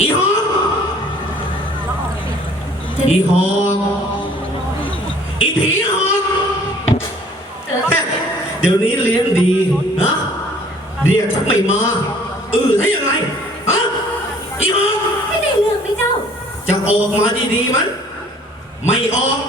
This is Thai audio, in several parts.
อีหอกอีหอกอีผีหอกแฮะเดี๋ยวนี้เลี้ยงดีนะเรียกชักไม่มาเออถ้ายังไงฮะอีหอกไม่ได้เรื่องไหมเจ้า จะออกมาดีๆมั้ยไม่ออก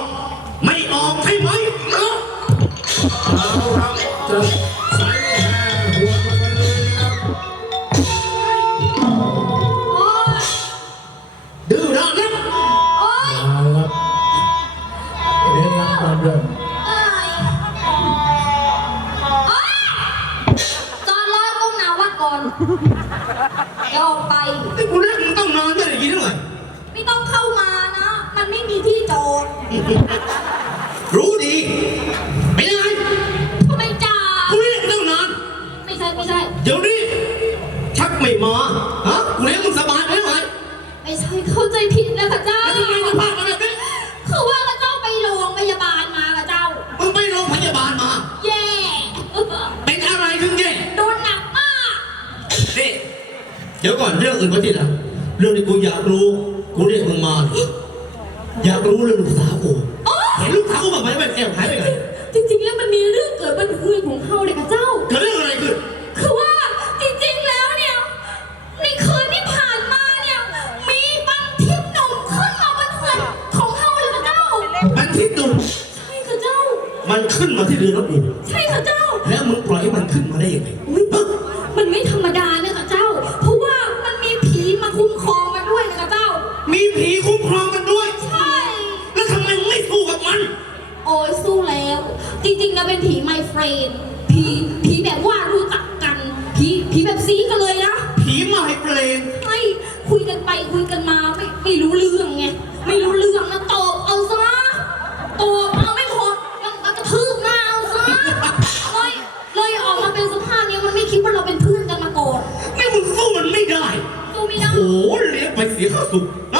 ยวออกไปไอ้กูเรียกมึงต้องนานไม่ได้ยินเท่าไหร่ไม่ต้องเข้ามานะ มันไม่มีที่จอดรู้ดีเป็นยังไงทำไมจ่ากูเรียกตั้งนานไม่ใช่ไม่ใช่ เดี๋ยวนี้ชักไม่มาฮะกูเลี้ยงมึงสบายไหมไหมไม่ใช่เข้าใจผิดนะข้าเจ้า แล้วทำไมมึงพามาแบบนี้ คือว่าข้าเจ้าไปโรงพยาบาลมาข้าเจ้า มึงไปโรงพยาบาลมา แย่ เป็นอะไรถึงแย่ โดนหนักมาก นี่ เดี๋ยวก่อนเรื่องอื่นก็ทีละเรื่องที่กูอยากรู้ กูเรียกมึงมา อยากรู้เรื่องลูกสาวกูโอ๊ยเห็นลูกสาวกูแบบไหนแบบแอบหายไปไหนจริงๆ แล้วมันมีเรื่องเกิดบนเฮือนของเฮาเลยค่ะเจ้า เกิดเรื่องอะไรขึ้น คือว่าจริงๆ แล้วเนี่ย ในคืนที่ผ่านมาเนี่ย มีบังทิพย์หนุ่มขึ้นมาบนเฮือนของเฮาเลยค่ะเจ้า มันทิศตุนใช่ค่ะเจ้า มันขึ้นมาที่เรือรถกูใช่ค่ะเจ้า แล้วมึงปล่อยให้มันขึ้นมาได้ยังไง อุ๊ย จริงๆแล้วเป็นผีไมเฟรนผีผีแบบว่ารู้จักกัน ผีผีแบบซีกันเลยนะ ผีมาให้เพลงไม่คุยกันไปคุยกันมาไม่ไม่รู้เรื่องไง ไม่รู้เรื่องนะตอบเอาซะตอบเอาไม่พอยังมากระทืบหน้าเอาซะเลยเลยออกมาเป็นสภาพเนี้ยมันไม่คิดว่าเราเป็นเพื่อนกันมาก่อนไม่มึงสู้มันไม่ได้ ดูไม่ได้โอ้โหเลี้ยงไปเสียข้าวสุกนะ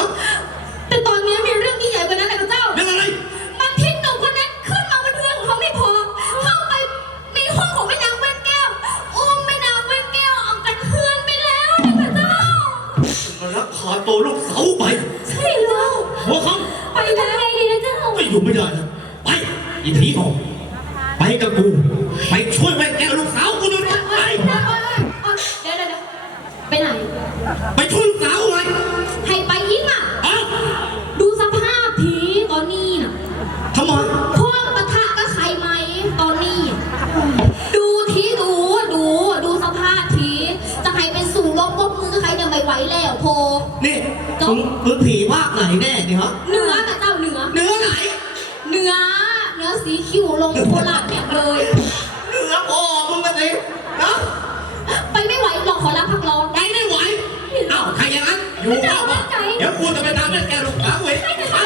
ลักพาตัวลูกสาวไปใช่แล้วหัวเขาไปทำไงดีนะเจ้าไม่อยู่ไม่ได้นะไปอีผีออกไปกับกู ไปช่วย โพ นี่มึงมึงผีภาคไหนแน่เนี่ยฮะเหนือกับเจ้าเหนือ เนื้อไหนเหนือเหนือสีคิ้วลงโคราชเนี่ยเลย เนื้อพ่อมึงกันสินะไปไม่ไหวหรอกขอรับพักร้อนไปไม่ไหวเอ้าใครอย่างนั้นอยู่เฝ้าบ้านเดี๋ยวกูจะไปตามแม่แก้วลูกสาวเว้ยไป